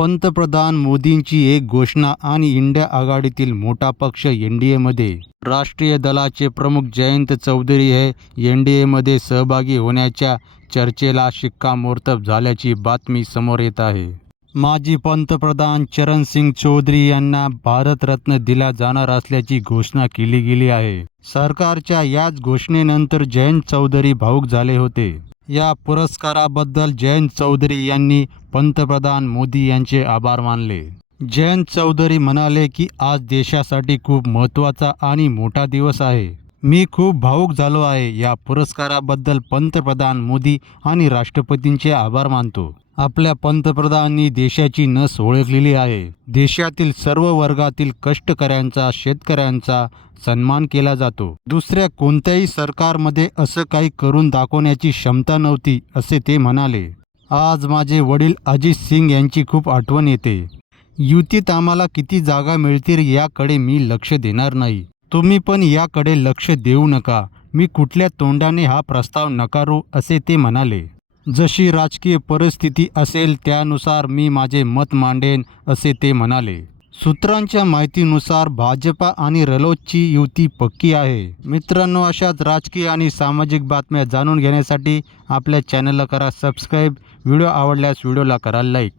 पंतप्रधान मोदींची एक घोषणा आणि इंडिया आघाडीतील मोठा पक्ष एन डी एमध्ये राष्ट्रीय दलाचे प्रमुख जयंत चौधरी हे एन डी एमध्ये सहभागी होण्याच्या चर्चेला शिक्कामोर्तब झाल्याची बातमी समोर येत आहे. माजी पंतप्रधान चरण सिंग चौधरी यांना भारतरत्न दिला जाणार असल्याची घोषणा केली गेली आहे. सरकारच्या याच घोषणेनंतर जयंत चौधरी भाऊक झाले होते. या पुरस्काराबद्दल जयंत चौधरी यांनी पंतप्रधान मोदी यांचे आभार मानले. जयंत चौधरी म्हणाले की आज देशासाठी खूप महत्त्वाचा आणि मोठा दिवस आहे. मी खूप भावूक झालो आहे. या पुरस्काराबद्दल पंतप्रधान मोदी आणि राष्ट्रपतींचे आभार मानतो. आपल्या पंतप्रधानांनी देशाची नस ओळखलेली आहे. देशातील सर्व वर्गातील कष्टकऱ्यांचा शेतकऱ्यांचा सन्मान केला जातो. दुसऱ्या कोणत्याही सरकारमध्ये असं काही करून दाखवण्याची क्षमता नव्हती असे ते म्हणाले. आज माझे वडील अजित सिंग यांची खूप आठवण येते. युतीत आम्हाला किती जागा मिळतील याकडे मी लक्ष देणार नाही. तुम्ही पण याकडे लक्ष देऊ नका. मी कुठल्या तोंडाने हा प्रस्ताव नकारू असे ते म्हणाले. जशी राजकीय परिस्थिती असेल त्यानुसार मी माझे मत मांडेन असे ते म्हणाले. सूत्रांच्या माहितीनुसार भाजपा आणि रलोचची युती पक्की आहे. मित्रांनो अशाच राजकीय आणि सामाजिक बातम्या जाणून घेण्यासाठी आपल्या चॅनलला करा सबस्क्राईब व्हिडिओ आवडल्यास व्हिडिओला करा लाईक